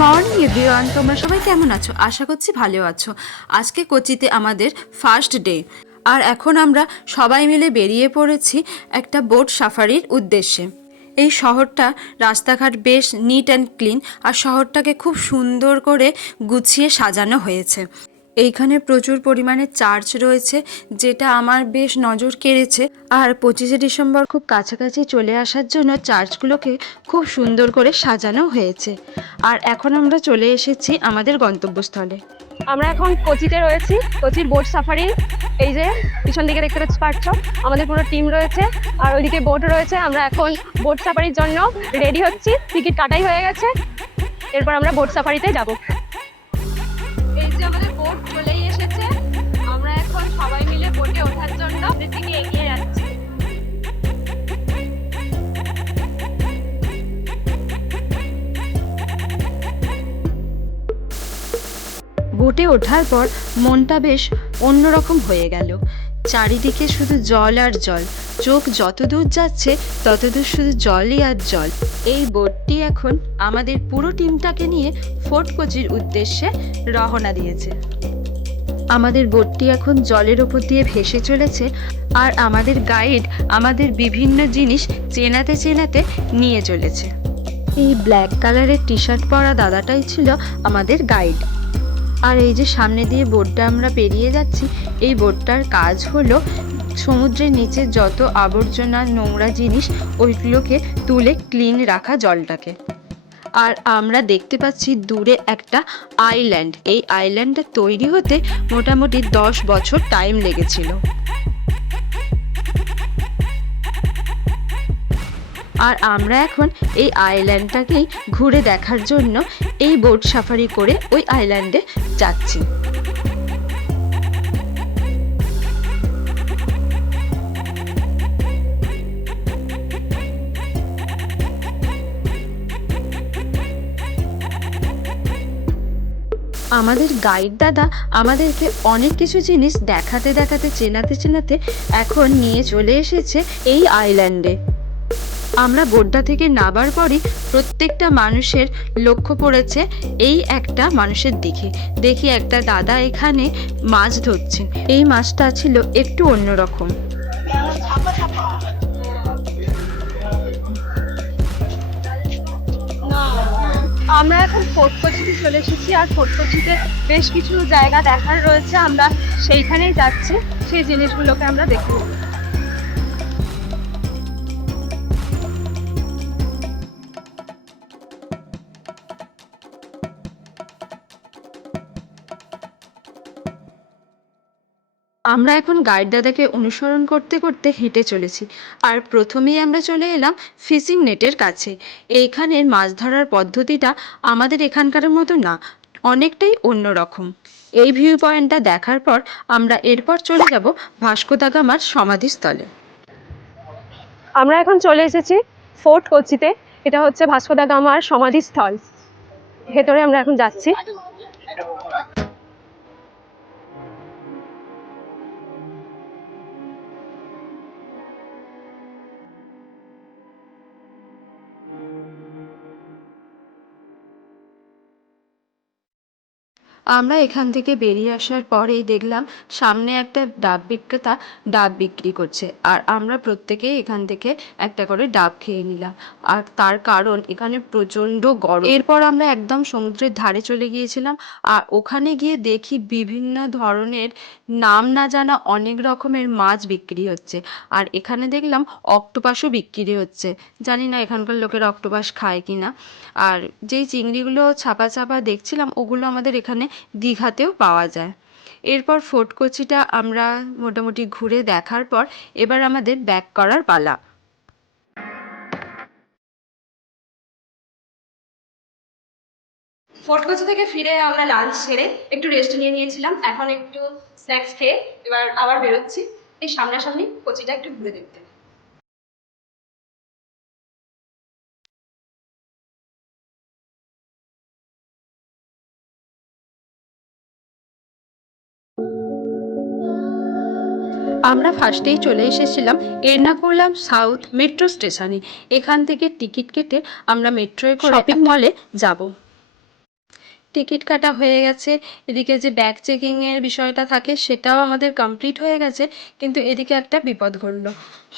Morning everyone তোমরা সবাই কেমন আছো? আশা করছি ভালো আছো। আজকে কোচিতে আমাদের ফার্স্ট ডে আর এখন আমরা সবাই মিলে বেরিয়ে পড়েছি একটা বোট সাফারির উদ্দেশ্যে। এই শহরটা রাস্তাঘাট বেশ নিট অ্যান্ড ক্লিন আর শহরটাকে খুব সুন্দর করে গুছিয়ে সাজানো হয়েছে। এইখানে প্রচুর পরিমাণে চার্চ রয়েছে, যেটা আমার বেশ নজর কেড়েছে। আর পঁচিশে ডিসেম্বর খুব কাছাকাছি চলে আসার জন্য চার্চগুলোকে খুব সুন্দর করে সাজানো হয়েছে। আর এখন আমরা চলে এসেছি আমাদের গন্তব্যস্থলে। আমরা এখন কোচিতে রয়েছি, কোচির বোট সাফারি। এই যে, পিছন দিকে দেখতে পাচ্ছ আমাদের পুরো টিম রয়েছে, আর ওইদিকে বোট রয়েছে। আমরা এখন বোট সাফারির জন্য রেডি হচ্ছি। টিকিট কাটাই হয়ে গেছে। এরপর আমরা বোট সাফারিতে যাব। বোটে ওঠার পর মনটা বেশ অন্যরকম হয়ে গেল। চারিদিকে শুধু জল আর জল। চোখ যত দূর যাচ্ছে, তত দূর শুধু জলই আর জল। এই বোটটি এখন আমাদের পুরো টিমটাকে নিয়ে ফোর্ট কোচির উদ্দেশ্যে রওনা দিয়েছে। আমাদের বোটটি এখন জলের ওপর দিয়ে ভেসে চলেছে আর আমাদের গাইড আমাদের বিভিন্ন জিনিস চেনাতে চেনাতে নিয়ে চলেছে। এই ব্ল্যাক কালারের টি শার্ট পরা দাদাটাই ছিল আমাদের গাইড। আর এই যে সামনে দিয়ে বোটটা আমরা পেরিয়ে যাচ্ছি, এই বোটটার কাজ হলো সমুদ্রের নিচে যত আবর্জনা নোংরা জিনিস, ওইগুলোকে তুলে ক্লিন রাখা জলটাকে। আর আমরা দেখতে পাচ্ছি দূরে একটা আইল্যান্ড এই আইল্যান্ডটা তৈরি হতে মোটামুটি দশ বছর টাইম লেগেছিল। আর আমরা এখন এই আইল্যান্ডটাকেই ঘুরে দেখার জন্য এই বোট সাফারি করে ওই আইল্যান্ডে যাচ্ছি। আমাদের গাইড দাদা আমাদেরকে অনেক কিছু জিনিস দেখাতে দেখাতে, চেনাতে চেনাতে এখন নিয়ে চলে এসেছে এই আইল্যান্ডে আমরা বোড্ডা থেকে নাবার পরই প্রত্যেকটা মানুষের লক্ষ্য পড়েছে এই একটা মানুষের দিকে। দেখি একটা দাদা এখানে মাছ ধরছেন। এই মাছটা ছিল একটু অন্যরকম। আমরা এখন ফোর্ট কোচিতে চলে এসেছি আর ফোর্ট কোচিতে বেশ কিছু জায়গা দেখার রয়েছে। আমরা সেইখানেই যাচ্ছি। সেই জিনিসগুলোকে আমরা দেখব আমরা এখন গাইড দাদাকে অনুসরণ করতে করতে হেঁটে চলেছি। আর প্রথমেই আমরা চলে এলাম ফিশিং নেটের কাছে। এইখানের মাছ ধরার পদ্ধতিটা আমাদের এখানকার মতো না, অনেকটাই অন্যরকম এই ভিউ পয়েন্টটা দেখার পর আমরা এরপর চলে যাব ভাস্কো দা গামার সমাধিস্থলে। আমরা এখন চলে এসেছি ফোর্ট কোচিতে। এটা হচ্ছে ভাস্কো দা গামার সমাধিস্থল। ভেতরে আমরা এখন যাচ্ছি। আমরা এখান থেকে বেরিয়ে আসার পরেই দেখলাম সামনে একটা ডাব বিক্রেতা ডাব বিক্রি করছে। আর আমরা প্রত্যেকেই এখান থেকে একটা করে ডাব খেয়ে নিলাম। আর তার কারণ এখানে প্রচণ্ড গরম। এরপর আমরা একদম সমুদ্রের ধারে চলে গিয়েছিলাম। আর ওখানে গিয়ে দেখি বিভিন্ন ধরনের নাম না জানা অনেক রকমের মাছ বিক্রি হচ্ছে। আর এখানে দেখলাম অক্টোপাসও বিক্রি হচ্ছে। জানি না এখানকার লোকেরা অক্টোপাস খায় কি না আর যেই চিংড়িগুলো ছাপা ছাপা দেখছিলাম, ওগুলো আমাদের এখানে দীঘাতেও পাওয়া যায়। এরপর ফোর্ট কোচিটা আমরা মোটামুটি ঘুরে দেখার পর এবার আমাদের ব্যাক করার পালা। ফোর্ট কোচি থেকে ফিরে আমরা লাঞ্চ সেরে একটু রেস্ট নিয়ে নিয়েছিলাম। এখন একটু স্ন্যাক্স খেয়ে এবার আবার বেরোচ্ছি। এই সামনাসামনি কোচিটা একটু ঘুরে দেখতে। আমরা ফার্স্টেই চলে এসেছিলাম এর্নাকুলাম সাউথ মেট্রো স্টেশনে। এখান থেকে টিকিট কেটে আমরা মেট্রোয় করে শপিং মলে যাব। টিকিট কাটা হয়ে গেছে। এদিকে যে ব্যাগ চেকিংয়ের বিষয়টা থাকে সেটাও আমাদের কমপ্লিট হয়ে গেছে। কিন্তু এদিকে একটা বিপদ ঘটলো।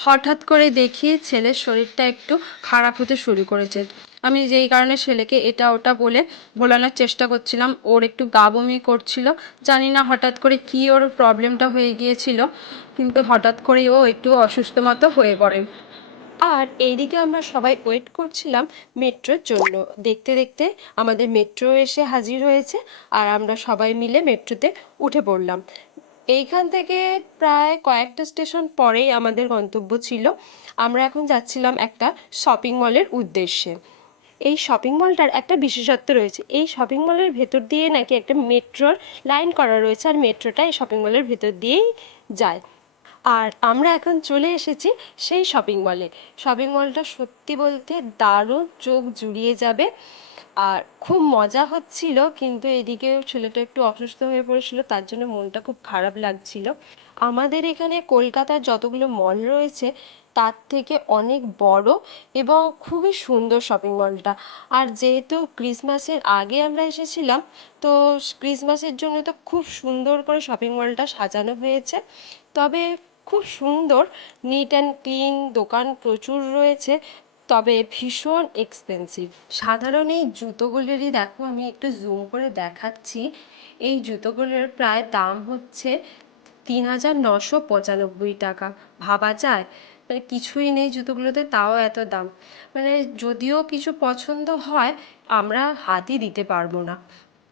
হঠাৎ করে দেখি ছেলের শরীরটা একটু খারাপ হতে শুরু করেছে। আমি যেই কারণে ছেলেকে এটা ওটা বলে ভোলানোর চেষ্টা করছিলাম, ওর একটু গা বমি করছিল। জানি না হঠাৎ করে কী ওর প্রবলেমটা হয়ে গিয়েছিল, কিন্তু হঠাৎ করেই ও একটু অসুস্থ মতো হয়ে পড়ে। আর এইদিকে আমরা সবাই ওয়েট করছিলাম মেট্রোর জন্য। দেখতে দেখতে আমাদের মেট্রো এসে হাজির হয়েছে আর আমরা সবাই মিলে মেট্রোতে উঠে পড়লাম। এইখান থেকে প্রায় কয়েকটা স্টেশন পরেই আমাদের গন্তব্য ছিল। আমরা এখন যাচ্ছিলাম একটা শপিং মলের উদ্দেশ্যে। এই শপিং মলটার একটা বিশেষত্ব রয়েছে। এই শপিং মলের ভেতর দিয়ে নাকি একটা মেট্রোর লাইন করা রয়েছে আর মেট্রোটা এই শপিং মলের ভেতর দিয়েই যায়। আর আমরা এখন চলে এসেছি সেই শপিং মলে শপিং মলটা সত্যি বলতে দারুণ, চোখ জুড়িয়ে যাবে। আর খুব মজা হচ্ছিল, কিন্তু এদিকে ছেলেটা একটু অসুস্থ হয়ে পড়েছিল, তার জন্য মনটা খুব খারাপ লাগছিল। আমাদের এখানে কলকাতার যতগুলো মল রয়েছে, তার থেকে অনেক বড় এবং খুবই সুন্দর শপিং মলটা আর যেহেতু ক্রিসমাসের আগে আমরা এসেছিলাম, তো ক্রিসমাসের জন্য তো খুব সুন্দর করে শপিং মলটা সাজানো হয়েছে। তবে খুব সুন্দর নিট অ্যান্ড ক্লিন দোকান প্রচুর রয়েছে। তবে ভীষণ এক্সপেন্সিভ সাধারণ এই জুতোগুলোরই, দেখো আমি একটু জুম করে দেখাচ্ছি। এই জুতোগুলোর প্রায় দাম হচ্ছে তিন হাজার নশো পঁচানব্বই টাকা। ভাবা যায়? মানে কিছুই নেই জুতোগুলোতে, তাও এত দাম। মানে যদিও কিছু পছন্দ হয়, আমরা হাতই দিতে পারব না।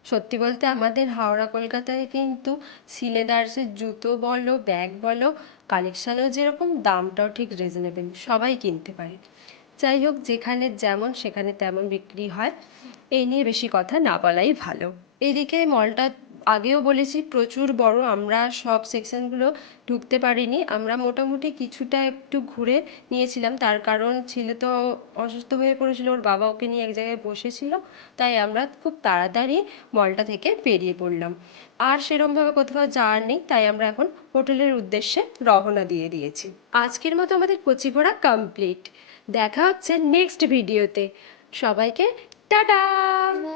সত্যি বলতে আমাদের হাওড়া, কলকাতায় কিন্তু সিলেদার্সের জুতো বলো, ব্যাগ বলো কালেকশানও যেরকম দামটাও ঠিক রিজনেবেল সবাই কিনতে পারে। যাই হোক, যেখানে যেমন সেখানে তেমন বিক্রি হয়। এই নিয়ে বেশি কথা না বলাই ভালো। এদিকে মলটা আগেও বলেছি, প্রচুর বড়। আমরা সব সেকশনগুলো ঢুকতে পারিনি। আমরা মোটামুটি কিছুটা একটু ঘুরে নিয়েছিলাম। তার কারণ ছেলে তো অসুস্থ হয়ে পড়েছিল, ওর বাবা ওকে নিয়ে এক জায়গায় বসেছিল। তাই আমরা খুব তাড়াতাড়ি মলটা থেকে বেরিয়ে পড়লাম। আর সেরমভাবে কোথাও যাওয়ার নেই, তাই আমরা এখন হোটেলের উদ্দেশ্যে রওনা দিয়ে দিয়েছি। আজকের মতো আমাদের কচি ঘোরা কমপ্লিট দেখা হচ্ছে নেক্সট ভিডিওতে সবাইকে টাটা!